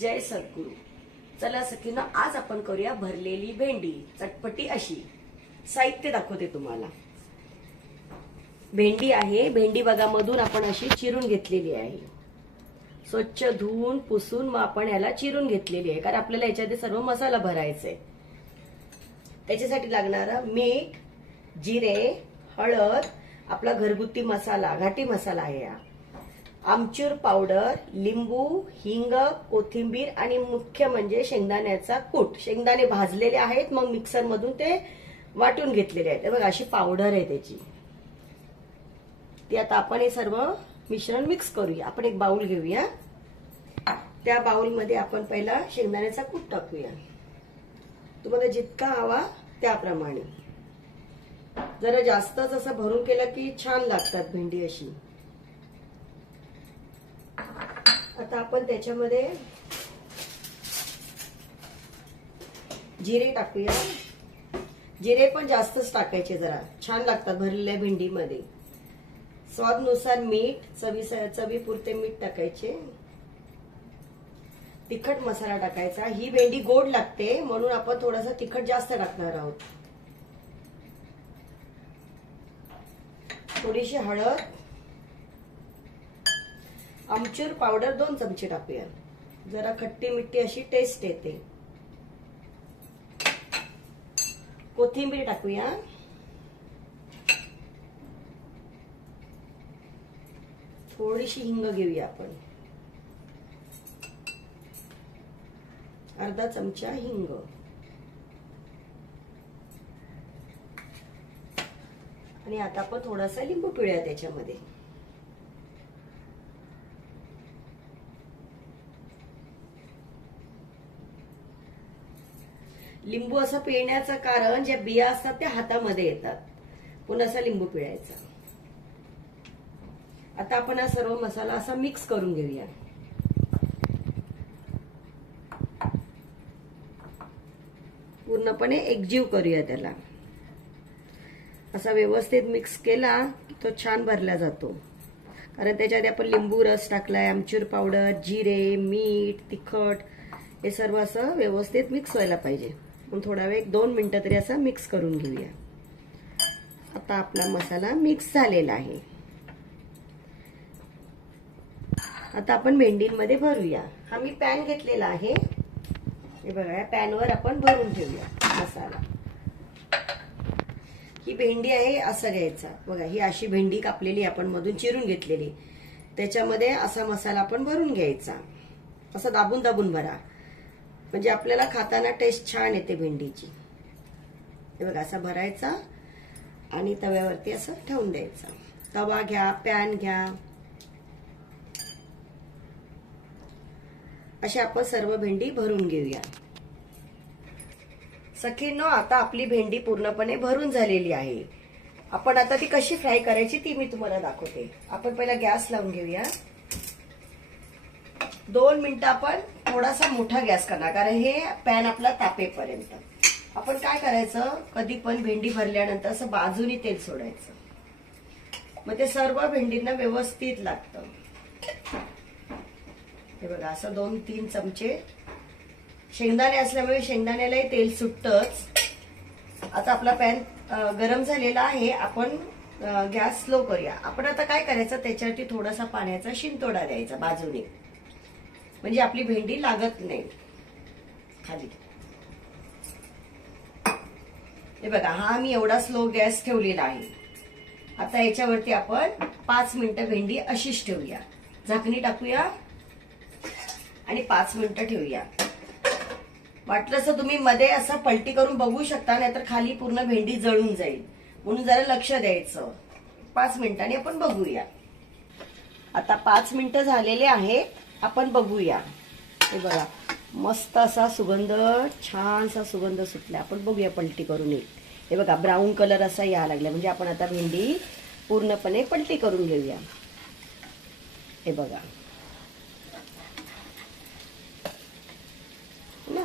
जय सद्गुरू। चला सखींनो, आज आपण करूया भरलेली भेंडी, चटपटी अशी। साहित्य दाखवते तुम्हाला। भेंडी आहे, भेंडी बघा मधून आपण अशी चिरून घेतलेली आहे। स्वच्छ धुवून पुसून मग आपण याला चिरून घेतलेली आहे, कारण आपल्याला याच्यामध्ये सर्व मसाला भरायचा आहे। त्याच्यासाठी लागणारा मीठ, जिरे, हळद, आपला घरगुती मसाला, घाटी मसाला आहे हा, आमचूर पावडर, लिंबू, हिंग, कोथिंबीर आणि मुख्य म्हणजे शेंगदाण्याचा कूट। शेंगदाणे भाजलेले आहेत, मग मिक्सर मधून ते वाटून घेतलेले आहेत। बघा अशी पावडर आहे त्याची। ती आता आपण हे सर्व मिश्रण मिक्स करूया। आपण एक बाउल घेऊया, त्या बाउल मध्ये आपण पहिला शेंगदाण्याचा कूट टाकूया। तुम्हाला जितका हवा त्याप्रमाणे। जरा जास्तच असं भरून केलं की छान लागतात भेंडी अशी। आता आपण त्याच्यामध्ये जिरे टाकूया। जिरे पण जास्तच टाकायचे, जरा छान लागतात भरलेल्या भेंडीमध्ये। स्वादनुसार मीठ, चवीपुरते मीठ टाकायचे। तिखट मसाला टाकायचा। ही भेंडी गोड लागते म्हणून आपण थोडासा तिखट जास्त टाकणार आहोत। थोडीशी हळद, आमचूर पावडर 2 चमचे टाकूया, जरा खट्टी मिठी अशी टेस्ट येते। कोथिंबीर टाकूया। थोडीशी हिंग घेऊया आपण, अर्धा चमचा हिंग। आणि आता आपण थोडासा लिंबू पिळूया त्याच्यामध्ये। लिंबू असं पिळण्याचं कारण, ज्या बिया असतात त्या हातामध्ये येतात, पुन्हा असा लिंबू पिळायचा। आता आपण हा सर्व मसाला असा मिक्स करून घेऊया। पूर्णपणे एकजीव करूया त्याला। असा व्यवस्थित मिक्स केला की तो छान भरला जातो, कारण त्याच्यात आपण लिंबू रस टाकलाय, आमचूर पावडर, जिरे, मीठ, तिखट, हे सर्व असं व्यवस्थित मिक्स व्हायला पाहिजे। मग थोडा वेळ 2 मिनिटं तरी असं मिक्स करून घेऊया। आता आपला मसाला मिक्स झालेला आहे। आता आपण भेंडींमध्ये भरूया। हा मी पॅन घेतलेला आहे, हे बघा, या पॅनवर आपण भरून ठेवूया मसाला। ही भेंडी आहे, असं घ्यायचा बघा। ही अशी भेंडी कापलेली आपण मधून चिरून घेतलेली, त्याच्यामध्ये असा मसाला आपण भरून घ्यायचा। असं दाबून दाबून भरा, म्हणजे आपल्याला खाताना टेस्ट छान येते भेंडीची। हे बघा, असा भरायचा आणि तव्यावरती असं ठेवून द्यायचा। तवा घ्या, पॅन घ्या, अशा आपण सर्व भेंडी भरून घेऊया। सखींनो, आता आपली भेंडी पूर्णपणे भरून झालेली आहे। आपण आता ती कशी फ्राय करायची ती मी तुम्हाला दाखवते। आपण पहिला गॅस लावून घेऊया। 2 मिनिटं आपण थोडासा मोठा गॅस करणार, कारण हे पॅन आपला तापेपर्यंत। आपण काय करायचं, कधी पण भेंडी भरल्यानंतर असं बाजूनी तेल सोडायचं, मग ते सर्व भेंडींना व्यवस्थित लागतं। हे बघा, असं 2-3 चमचे। शेंगदाणे असल्यामुळे शेंगदाण्यालाही तेल सुटतच। आता आपला पॅन गरम झालेला आहे, आपण गॅस स्लो करूया। आपण आता काय करायचं, त्याच्यावरती थोडासा पाण्याचा शिंतोडा द्यायचा बाजूने, म्हणजे आपली भेंडी लागत नाही खाली। हे बघा, हा मी एवढा स्लो गॅस ठेवलेला आहे। आता याच्यावरती आपण 5 मिनिटं भेंडी अशीच ठेवूया। झाकणी टाकूया आणि 5 मिनिटं ठेवूया। वाटलं असं तुम्ही मध्ये असं पलटी करून बघू शकता, नाहीतर खाली पूर्ण भेंडी जळून जाईल, म्हणून जरा लक्ष द्यायचं। 5 मिनिटांनी आपण बघूया। आता 5 मिनिटं झालेले आहेत, आपण बघूया। हे बघा, मस्त असा सुगंध, छानसा सुगंध सुटला। आपण बघूया पलटी करून एक। हे बघा, ब्राऊन कलर असा यायला लागला, म्हणजे आपण आता भेंडी पूर्णपणे पलटी करून घेऊया। हे बघा ना,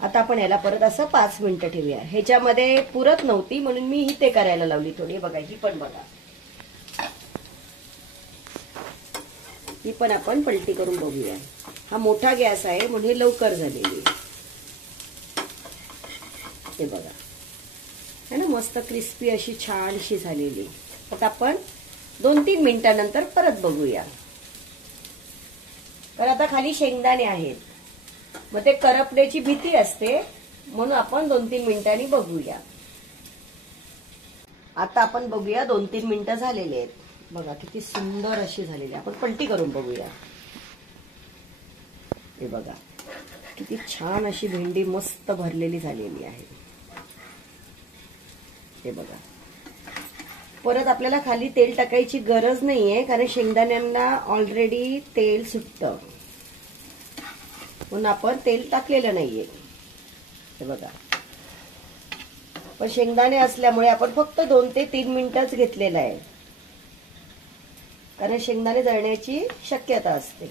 आता आपण याला परत असं 5 मिनिटं ठेवूया। ह्याच्यामध्ये पुरत नव्हती म्हणून मी ही ते करायला लावली थोडी। बघा, ही पण बघा, ही पण आपण पलटी करून बघूया. हा मोठा गॅस आहे म्हणून हे लवकर झालेली आहे. हे बघा है ना, मस्त क्रिस्पी अशी छानशी झालेली. आता आपण 2-3 मिनिटांनंतर परत बघूया. तर आता खाली शेंगदाणे आहेत, मग ते करपण्याची भीती असते म्हणून आपण 2-3 मिनिटांनी बघूया. आता आपण बघूया 2-3 मिनिटं झालेले आहेत. बघा किती सुंदर अशी झालेली. आपण पलटी करून बघूया. हे बघा किती छान अशी भेंडी मस्त भरलेली झालेली आहे. हे बघा, परत आपल्याला खाली तेल टाकायची गरज नाहीये कारण शेंगदाण्यांना ऑलरेडी तेल सुटतं म्हणून आपण तेल टाकलेलं नाहीये. हे बघा, पण शेंगदाणे असल्यामुळे आपण फक्त 2 ते 3 मिनिटच घेतलेलं आहे कारण शेंगदाणे जळण्याची शक्यता असते.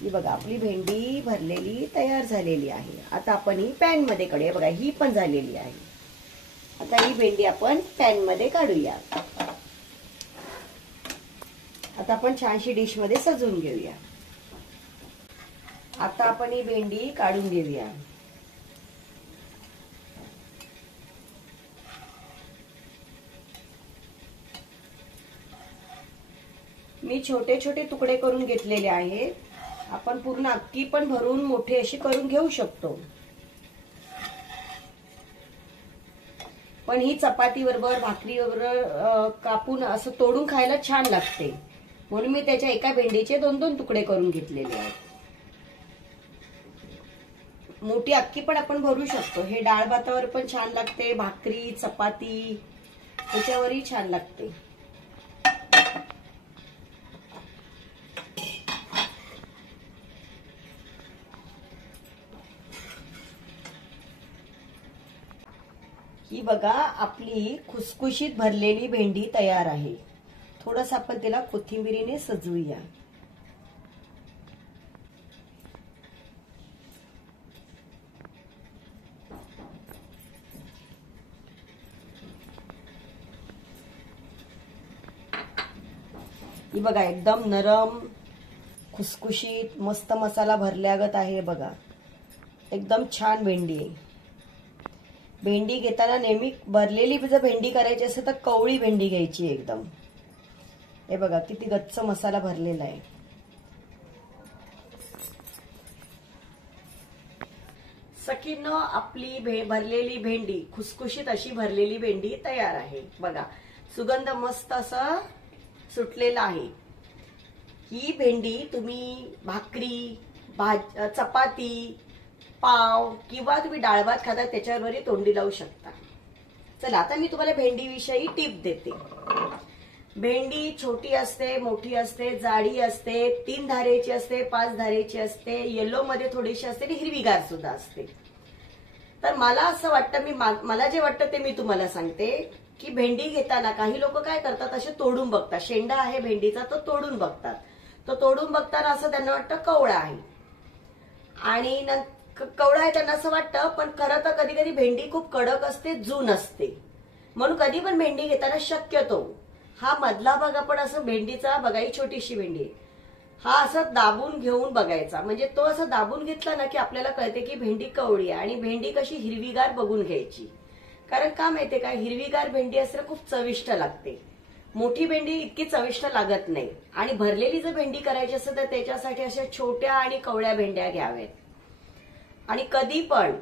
ही बघा आपली भेंडी भरलेली तयार झालेली आहे. आता आपण ही पॅन मध्ये काढूया. बघा ही पण झालेली आहे. आता ही भेंडी आपण पॅन मध्ये काढूया. आता आपण छानशी डिश मध्ये सजवून घेऊया. आता आपण ही भेंडी काढून घेऊया. मी छोटे छोटे तुकडे करून घेतलेले आहेत. आपण पूर्ण अक्की पण भरून मोठी अशी करून घेऊ शकतो, पण ही चपाती बरोबर भाकरी बरोबर कापून असं तोडून खायला छान लागते म्हणून मी त्याच्या एका भेंडीचे 2-2 तुकडे करून घेतलेले आहेत. मोठी अक्की पण आपण भरू शकतो. हे डाळ भातावर पण छान लागते, भाकरी चपाती त्याच्यावरही छान लागते. ही बघा आपली खुसखुशीत भरलेली भेंडी तयार आहे. थोडस आपण तिला कोथिंबीरीने सजवूया. ही बघा एकदम नरम खुसखुशीत मस्त मसाला भरल्यागत आहे. बघा एकदम छान भेंडी आहे. भेंडी घेताना नेहमी भरलेली जर भेंडी करायची असेल तर कवळी भेंडी घ्यायची एकदम. हे बघा किती गच्च मसाला भरलेला आहे. सखींनो, आपली भरलेली भेंडी खुसखुशीत अशी भरलेली भेंडी तयार आहे. बघा सुगंध मस्त असा सुटलेला आहे. ही भेंडी तुम्ही भाकरी चपाती पाव किंवा तुम्ही डाळ भात खाता त्याच्यावरही तोंडी लावू शकता. चला आता मी तुम्हाला भेंडी विषयी टिप देते. भेंडी छोटी असते, मोठी असते, जाडी असते, 3 धारेची असते, 5 धारेची असते, येलो मध्ये थोडीशी असते आणि हिरवीगार सुद्धा असते. तर मला असं वाटतं, मला जे वाटतं ते मी तुम्हाला सांगते की भेंडी घेताना काही लोक काय करतात, असे तोडून बघतात. शेंडा आहे भेंडीचा तो तोडून बघतात. तो तोडून बघताना असं त्यांना वाटतं कवळा आहे आणि कवळा आहे त्यांना असं वाटतं, पण खरं तर कधी कधी भेंडी खूप कडक असते, जून असते. म्हणून कधी पण भेंडी घेताना शक्यतो हा मधला भाग आपण असं भेंडीचा बघा, ही छोटीशी भेंडी हा असं दाबून घेऊन बघायचा. म्हणजे तो असं दाबून घेतला ना की आपल्याला कळते की भेंडी कवळी आहे. आणि भेंडी कशी हिरवीगार बघून घ्यायची. कारण का माहितीये का, हिरवीगार भेंडी असं खूप चविष्ट लागते. मोठी भेंडी इतकी चविष्ट लागत नाही. आणि भरलेली जर भेंडी करायची असेल तर त्याच्यासाठी अशा छोट्या आणि कवळ्या भेंड्या घ्याव्यात. आणि कधी पण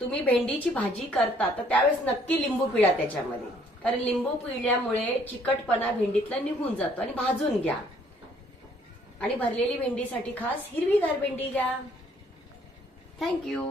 तुम्ही भेंडीची भाजी करता तर त्यावेळेस नक्की लिंबू पिळा त्याच्यामध्ये. कारण लिंबू पिळल्यामुळे चिकटपणा भेंडीतला निघून जातो. आणि भाजून घ्या. आणि भरलेली भेंडीसाठी खास हिरवीगार भेंडी घ्या. थँक्यू.